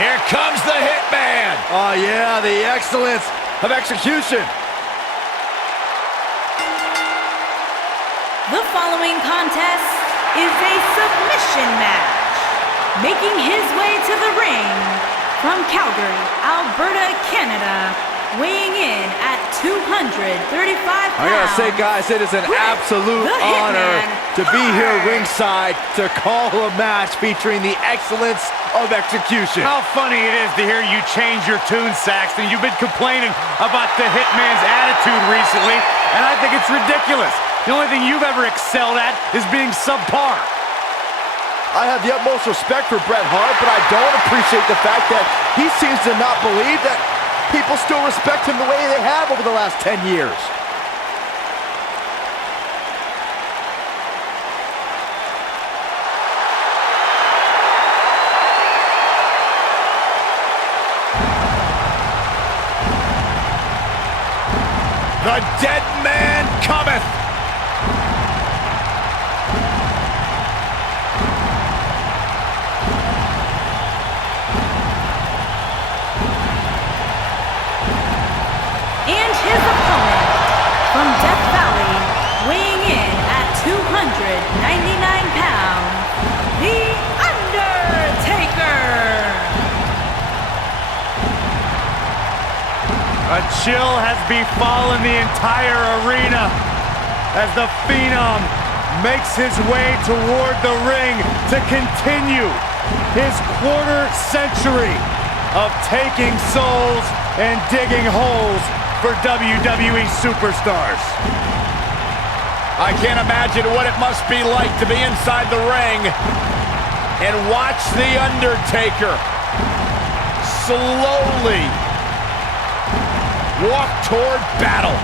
Here comes the Hitman. Oh yeah, the excellence of execution. The following contest is a submission match. Making his way to the ring from Calgary, Alberta, Canada, weighing in at 235 pounds. I gotta say, guys, it is an absolute honor to be here ringside to call a match featuring the excellence of execution. How funny it is to hear you change your tune, Saxton. You've been complaining about the Hitman's attitude recently, and I think it's ridiculous. The only thing you've ever excelled at is being subpar. I have the utmost respect for Bret Hart, but I don't appreciate the fact that he seems to not believe that people still respect him the way they have over the last 10 years. The dead man cometh. And his opponent from Death Valley, weighing in at 299 pounds, The Undertaker. A chill has befallen the entire arena as the Phenom makes his way toward the ring to continue his quarter century of taking souls and digging holes for WWE superstars. I can't imagine what it must be like to be inside the ring and watch The Undertaker slowly walk toward battle.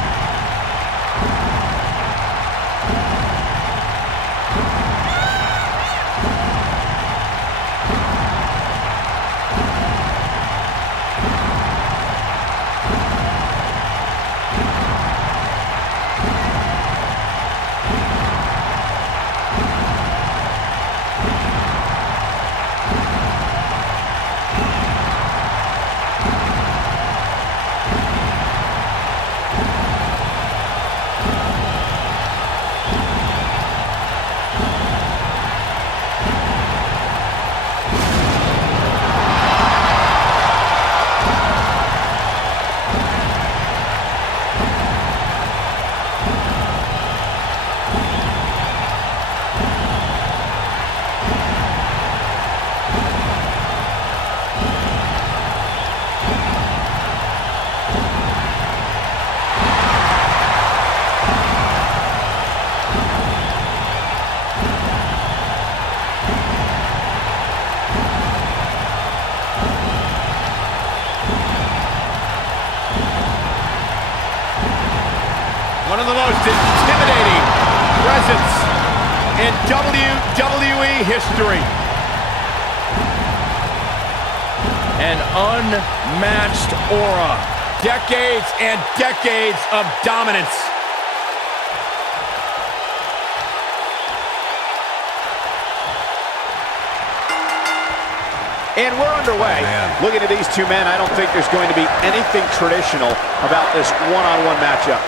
One of the most intimidating presence in WWE history. An unmatched aura. Decades and decades of dominance. And we're underway. Looking at these two men, I don't think there's going to be anything traditional about this one-on-one matchup.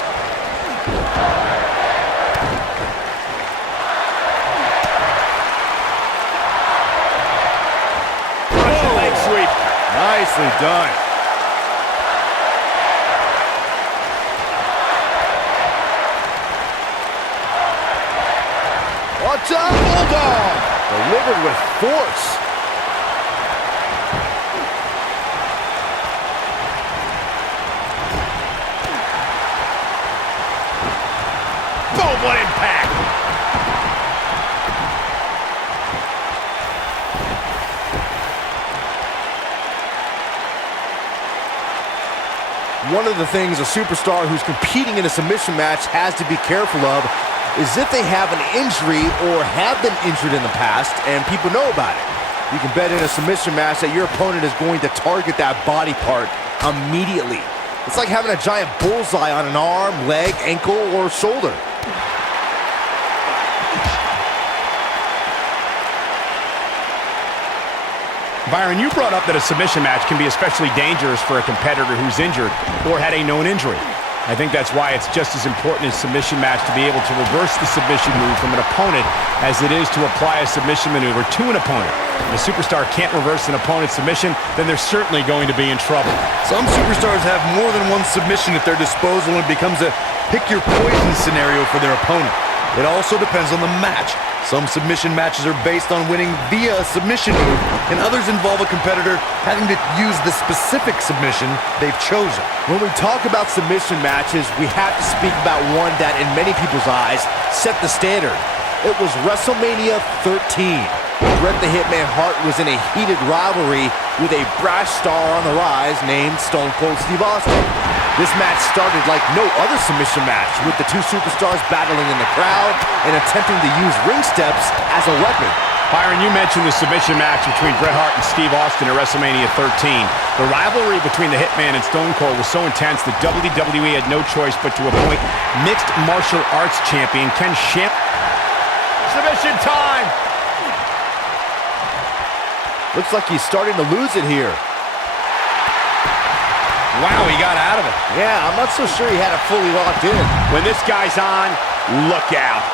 Russian leg sweep. Nicely done. What's up, Bulldog? Delivered with force. Boom, what impact! One of the things a superstar who's competing in a submission match has to be careful of is if they have an injury or have been injured in the past and people know about it. You can bet in a submission match that your opponent is going to target that body part immediately. It's like having a giant bullseye on an arm, leg, ankle, or shoulder. Byron, you brought up that a submission match can be especially dangerous for a competitor who's injured or had a known injury. I think that's why it's just as important in a submission match to be able to reverse the submission move from an opponent as it is to apply a submission maneuver to an opponent. If a superstar can't reverse an opponent's submission, then they're certainly going to be in trouble. Some superstars have more than one submission at their disposal and it becomes a pick-your-poison scenario for their opponent. It also depends on the match. Some submission matches are based on winning via a submission move, and others involve a competitor having to use the specific submission they've chosen. When we talk about submission matches, we have to speak about one that, in many people's eyes, set the standard. It was WrestleMania 13. Bret the Hitman Hart was in a heated rivalry with a brash star on the rise named Stone Cold Steve Austin. This match started like no other submission match, with the two superstars battling in the crowd and attempting to use ring steps as a weapon. Byron, you mentioned the submission match between Bret Hart and Steve Austin at WrestleMania 13. The rivalry between the Hitman and Stone Cold was so intense that WWE had no choice but to appoint mixed martial arts champion Ken Shamrock. Submission time! Looks like he's starting to lose it here. Wow, he got out of it. Yeah, I'm not so sure he had it fully locked in. When this guy's on, look out.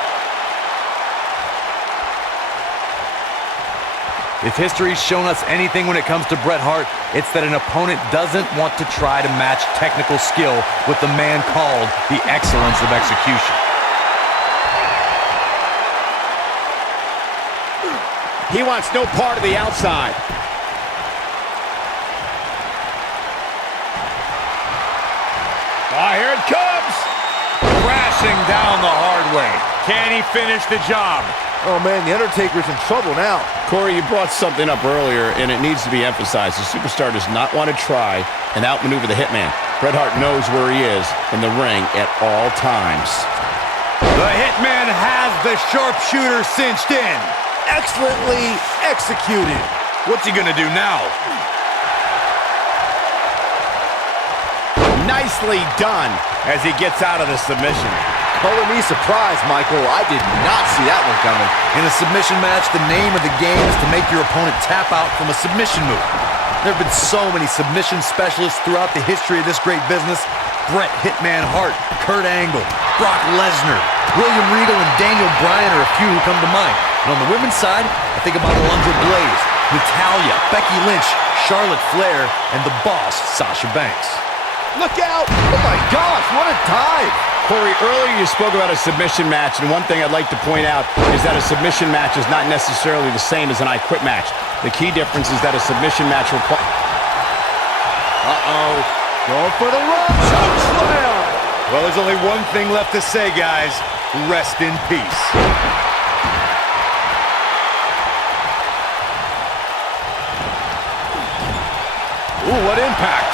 If history's shown us anything when it comes to Bret Hart, it's that an opponent doesn't want to try to match technical skill with the man called the excellence of execution. He wants no part of the outside. Here it comes! Crashing down the hard way. Can he finish the job? Oh man, the Undertaker's in trouble now. Corey, you brought something up earlier, and it needs to be emphasized. The superstar does not want to try and outmaneuver the Hitman. Bret Hart knows where he is in the ring at all times. The Hitman has the sharpshooter cinched in. Excellently executed. What's he gonna do now? Nicely done as he gets out of the submission. Color me surprised, Michael. I did not see that one coming. In a submission match, the name of the game is to make your opponent tap out from a submission move. There have been so many submission specialists throughout the history of this great business. Bret Hitman Hart, Kurt Angle, Brock Lesnar, William Regal, and Daniel Bryan are a few who come to mind. And on the women's side, I think about Alundra Blaze, Natalya, Becky Lynch, Charlotte Flair, and the boss, Sasha Banks. Look out! Oh my gosh, what a dive! Corey, earlier you spoke about a submission match, and one thing I'd like to point out is that a submission match is not necessarily the same as an I Quit match. The key difference is that a submission match requires... Uh-oh. Going for the run. Choke slam! Well, there's only one thing left to say, guys. Rest in peace. Ooh, what impact!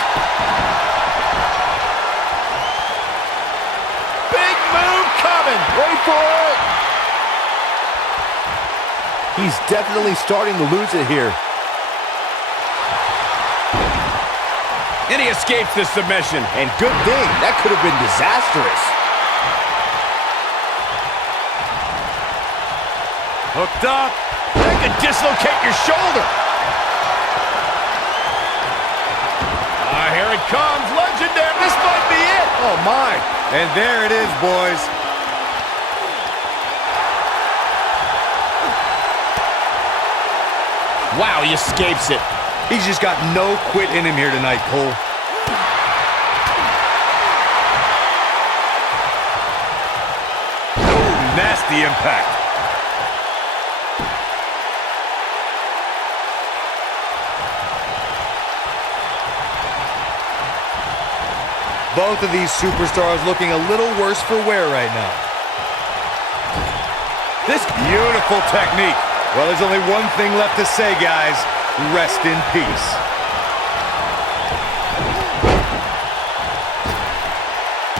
Big move coming! Wait for it! He's definitely starting to lose it here. And he escapes the submission. And good thing. That could have been disastrous. Hooked up. That could dislocate your shoulder. Here it comes. Legendary. This might be it. Oh, my. And there it is, boys. Wow, he escapes it. He's just got no quit in him here tonight, Cole. Ooh, nasty impact. Both of these superstars looking a little worse for wear right now. This beautiful technique. Well, there's only one thing left to say, guys. Rest in peace.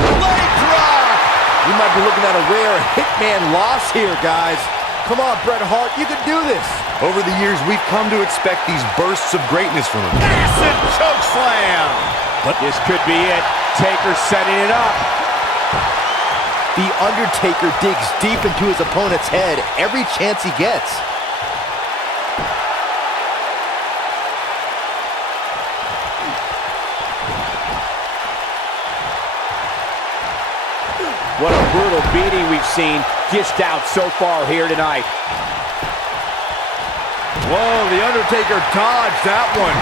Leg drop! We might be looking at a rare Hitman loss here, guys. Come on, Bret Hart, you can do this. Over the years, we've come to expect these bursts of greatness from him. Massive choke slam. But this could be it. Taker setting it up. The Undertaker digs deep into his opponent's head every chance he gets. What a brutal beating we've seen dished out so far here tonight. Whoa, the Undertaker dodged that one.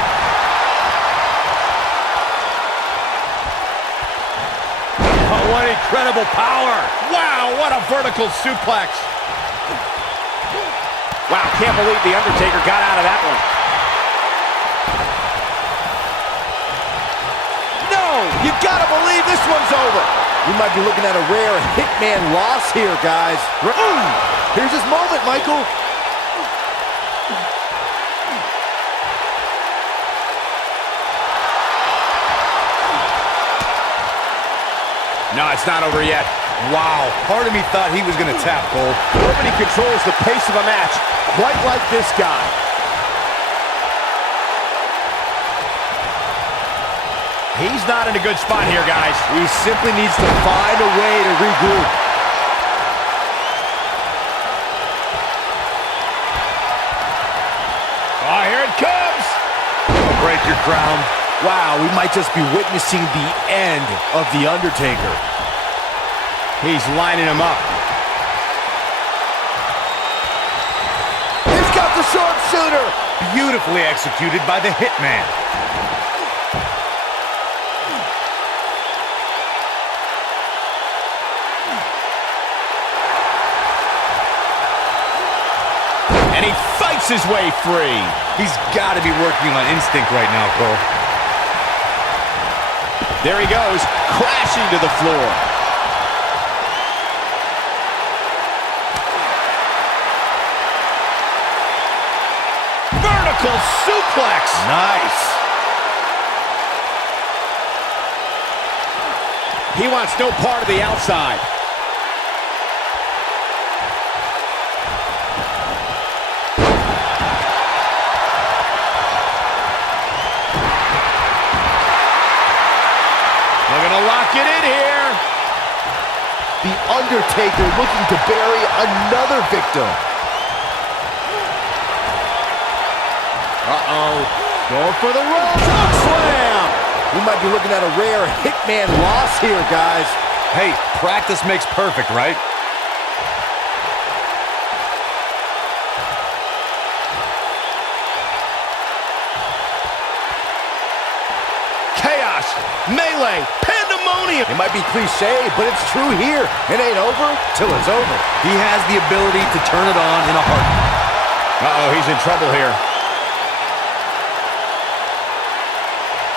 Oh, what incredible power. Wow, what a vertical suplex. Wow, can't believe the Undertaker got out of that one. No, you gotta believe this one's over. We might be looking at a rare hitman loss here, guys. Here's his moment, Michael. No, it's not over yet. Wow, part of me thought he was gonna tap, Cole. Nobody controls the pace of a match quite like this guy. He's not in a good spot here, guys. He simply needs to find a way to regroup. Oh, here it comes. Break your crown. Wow, we might just be witnessing the end of The Undertaker. He's lining him up. He's got the sharpshooter. Beautifully executed by the Hitman. And he fights his way free. He's got to be working on instinct right now, Cole. There he goes, crashing to the floor. Vertical suplex. Nice. He wants no part of the outside. They're gonna lock it in here. The Undertaker looking to bury another victim. Uh-oh. Going for the roll. Choke slam. We might be looking at a rare hitman loss here, guys. Hey, practice makes perfect, right? Chaos, melee, pandemonium. It might be cliche, but it's true here. It ain't over till it's over. He has the ability to turn it on in a heartbeat. Uh-oh, he's in trouble here.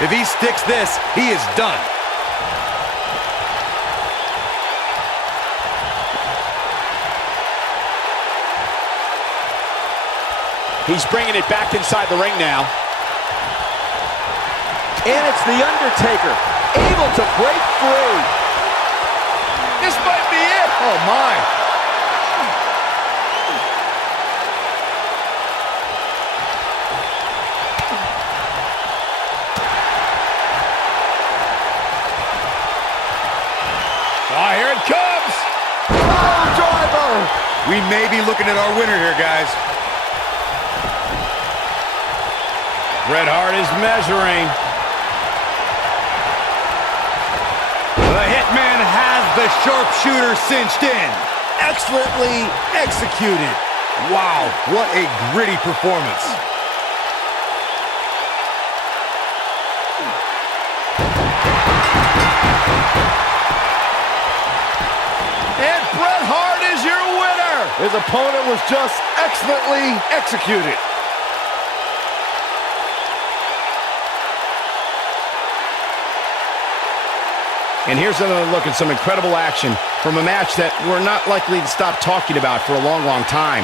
If he sticks this, he is done. He's bringing it back inside the ring now. And it's The Undertaker, able to break free. This might be it. Oh, my. Oh, here it comes. Oh, driver. We may be looking at our winner here, guys. Bret Hart is measuring. The Hitman has the sharpshooter cinched in. Excellently executed. Wow, what a gritty performance. And Bret Hart is your winner. His opponent was just excellently executed. And here's another look at some incredible action from a match that we're not likely to stop talking about for a long, long time.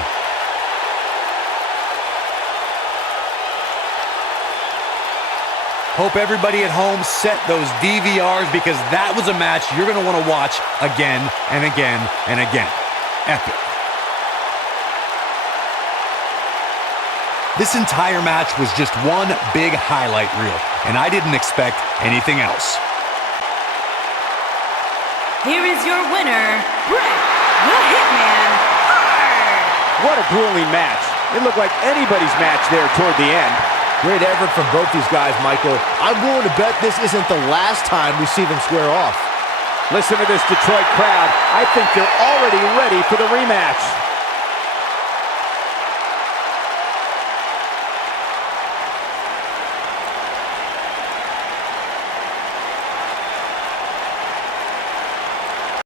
Hope everybody at home set those DVRs because that was a match you're going to want to watch again and again and again. Epic. This entire match was just one big highlight reel, and I didn't expect anything else. Here is your winner, Bret the Hitman Hart. What a grueling match. It looked like anybody's match there toward the end. Great effort from both these guys, Michael. I'm willing to bet this isn't the last time we see them square off. Listen to this Detroit crowd. I think they're already ready for the rematch.